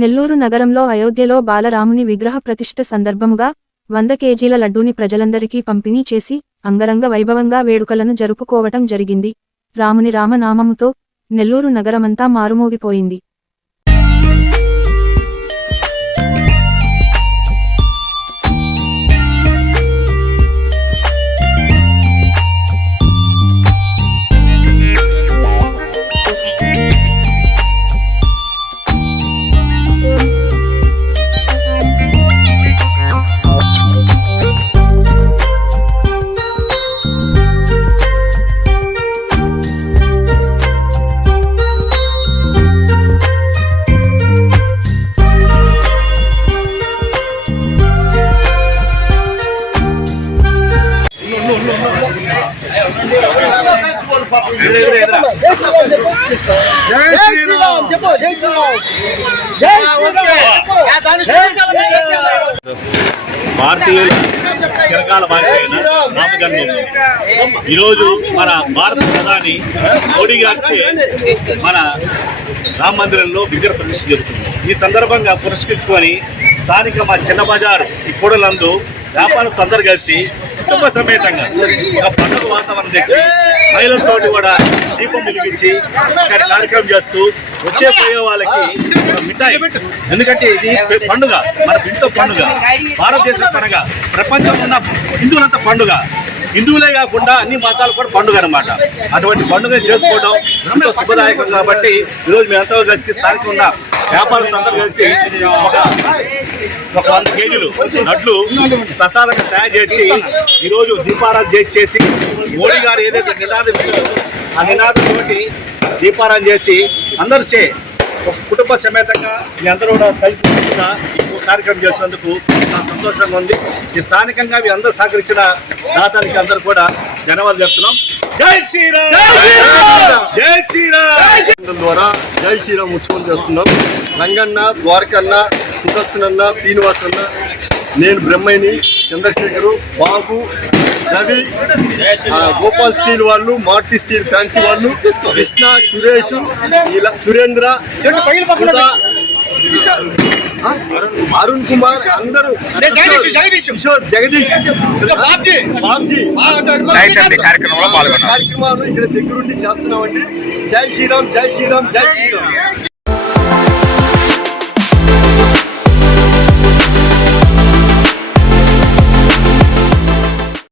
నెల్లూరు నగరంలో అయోధ్యలో బాలరాముని విగ్రహ ప్రతిష్ఠ సందర్భముగా వంద కేజీల లడ్డూని ప్రజలందరికీ పంపిణీ చేసి అంగరంగ వైభవంగా వేడుకలను జరుపుకోవటం జరిగింది. రాముని రామనామముతో నెల్లూరు నగరమంతా మారుమోగిపోయింది. భారతీయుల చిరకాల భారతీయుల ఈరోజు మన భారత ప్రధాని మోడీ గారిచే మన రామ మందిరంలో విగ్రహ ప్రతిష్ఠ జరుగుతుంది. ఈ సందర్భంగా పురస్కరించుకొని స్థానిక మా చిన్న బజార్ ఈ కూడలందు వ్యాపారస్తులు కలిసి కుటుంబ సమేతంగా ఒక పండుగ వాతావరణం తెచ్చి మహిళలతోటి కూడా దీపం వెలిగించి ఇక్కడ కార్యక్రమం చేస్తూ వచ్చే పోయే వాళ్ళకి మిఠాయి. ఎందుకంటే ఇది పండుగ. మన ఇంట్లో పండుగ. భారతదేశం పండుగ. ప్రపంచంలో ఉన్న హిందువులంతా పండుగ. హిందువులే కాకుండా అన్ని మతాలు కూడా పండుగ అనమాట అటువంటి పండుగ చేసుకోవడం ఎంతో శుభదాయకం కాబట్టి ఈరోజు మేమంతా కలిసి స్థానికంగా ఉన్న అందరూ కలిసి ఒక ఒక వంద కేజీలు నట్లు ప్రసాదంగా తయారు చేసి ఈరోజు దీపారాధన చేసి చేసి మోడీ గారు ఏదైతే నినాదం ఇచ్చారో ఆ నినాదం తోటి దీపారాధన చేసి అందరూ చే ఒక కుటుంబ సమేతంగా మీ అందరూ కూడా కలిసి కార్యక్రమం చేసినందుకు నాకు సంతోషంగా ఉంది. ఈ స్థానికంగా మీ అందరూ సహకరించిన దాతానికి అందరూ కూడా ధన్యవాదాలు చెప్తున్నాం. జై శ్రీరామ్! జై శ్రీరామ్! ద్వారా జై శ్రీరామ్! ఉత్సవం చేస్తున్నాం రంగన్న ద్వారకన్న సుదర్శనన్న శ్రీనివాస్ అన్న నేను బ్రహ్మయ్యని చంద్రశేఖరు బాబు రవి గోపాల్ స్టీల్ వాళ్ళు మార్టీ స్టీల్ ఫ్యాన్సీ వాళ్ళు కృష్ణ సురేష్ ఇలా సురేంద్ర అరుణ్ కుమార్ అందరూ. కిషోర్ జగదీష్. కార్యక్రమాలు ఇక్కడ దగ్గరుండి చేస్తున్నామండి. జై శ్రీరామ్ జై శ్రీరామ్ జై శ్రీరామ్.